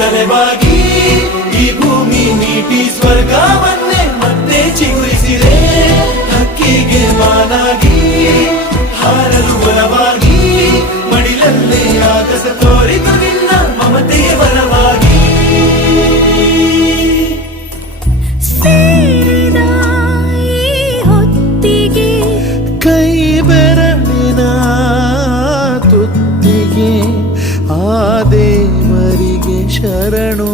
ತಲೆಬಾಗಿ ಈ ಭೂಮಿ ನೀಟಿ ಸ್ವರ್ಗವನ್ನೇ ಮತ್ತೆ ಚಿಗುರಿಸಿದೆ. ಹಕ್ಕಿಗೆ ಮಾನಾಗಿ ಹಾರಲು ಬಲವಾಗಿ ಮಡಿಲಲ್ಲೇ ಆಗಸ ತೋರಿತು ನಿನ್ನ ಮಮತೆಯ ಬಲವಾಗಿ. ಸೇರಿದ ಈ ಹೊತ್ತಿಗೆ ಕೈ ಬೆರಳಿನ ತುತ್ತಿಗೆ ಆ ದೇವರಿಗೆ ಶರಣು.